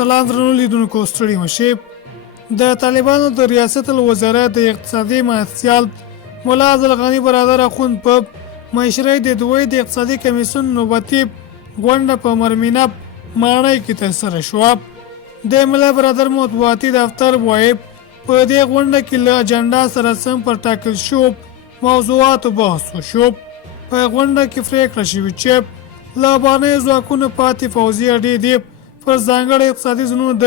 سلام درنو لیدونکو ستړي مشئ. د طالبانو د ریاست الوزرا د اقتصادي مرستیال ملا عبدالغني برادر اخوند په مشرۍ د دوی د اقتصادي کمیسیون نوبتي غونډه په مرمینه ماڼۍ کې ترسره شوه. د ملا برادر مطبوعاتي دفتر وایي په دې غونډه کې له اجنډا سره سم پر ټاکل شوو موضوعاتو بحث وشو. په غونډه کې پرېکړه شوې چې له بهرنیو ځواکونو پاتې پوځي اډې دې پر ځانګړي اقتصادي زونونو د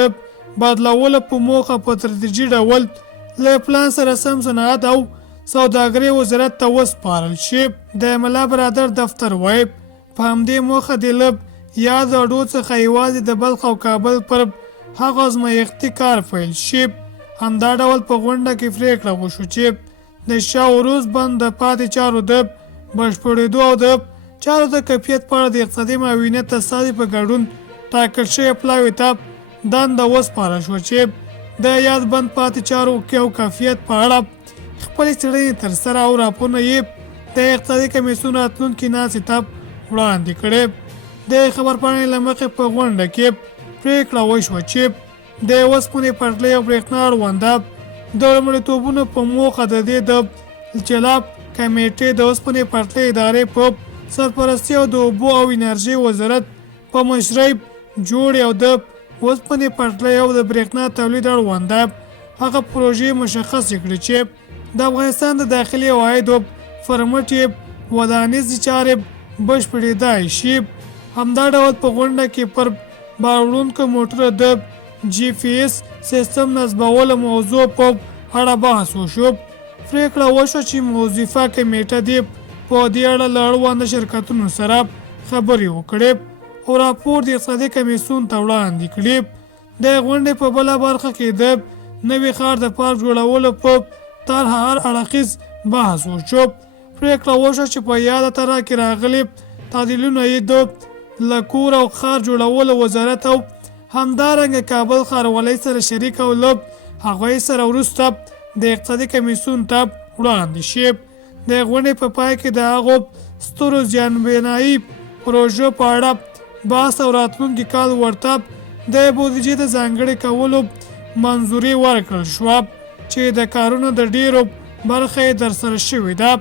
بدلولو په موخه په تدریجي ډول له پلان سره سم صنعت او سوداګرۍ وزارت ته وسپارل شي. د ملا برادر دفتر وایي په همدې موخه د له یادو اډو څخه یوازې د بلخ او کابل پر هغو ازمایښتي کار پیل شي. همدا ډول په غونډه کې پرېکړه وشو چې د شاه وروز بند د پاتې چارو د بشپړېدو او د چارو د کیفیت په اړه د اقتصادي معاونیت استازي په ګډون ټاکل شوی پلاوي ته دنده وسپارل شوه چې د یاد بند پاتې چارو او کیفیت په اړه خپلې څېړنې ترسره او راپورونه یې د اقتصادي کمیسیون راتلونکي ناستې ته وړاندې کړې. د خبرپاڼې له مخې په غونډه کې پرېکړه وشوه چې د اوسپنې پټلۍ او برېښنا اړونده د لومړیتوبونو په موخه د دې د جلا کمیټې د اوسپنې پټلۍ ادارې په سرپرستي او د اوبو او انرژۍ وزارت په مشرۍ جوړې او د اوسپنې پټلۍ او د برېښنا تولید اړونده هغه پروژې مشخصې کړې چې د افغانستان د داخلي عوایدو فرمټ یې ودانیزې چارې بشپړېدای شي. همدا ډول په غونډه کې پر باروړونکو موټرو د جی پی ایس سیستم نصبولو موضوع په اړه بحث وشو. پرېکړه وشوه چې موظفه کمیټه دې په دې اړه له اړونده شرکتونو سره خبرې وکړي او راپور د اقتصادي کمیسیون ته وړاندې کړي. د غونډې په بله برخه کې د نوي ښار د پارک جوړولو په طرحه هر اړخیز بحث وشو. پرېکړه وشوه چې په یاده طرحه کې راغلي تعدیلونه یې د له کور او ښار جوړولو وزارت او همدارنګه کابل ښاروالۍ سره شریک او له هغوی سره وروسته د اقتصادي کمیسیون ته وړاندې شي. د غونډې په پای کې د هغو سترو زیانبینایي پروژو په اړه بحث او راتلونکي کال ورته د بودیجې د ځانګړي کولو منظوري ورکړل شوه چې د کارونو د ډیرو برخه یې ترسره شوې ده.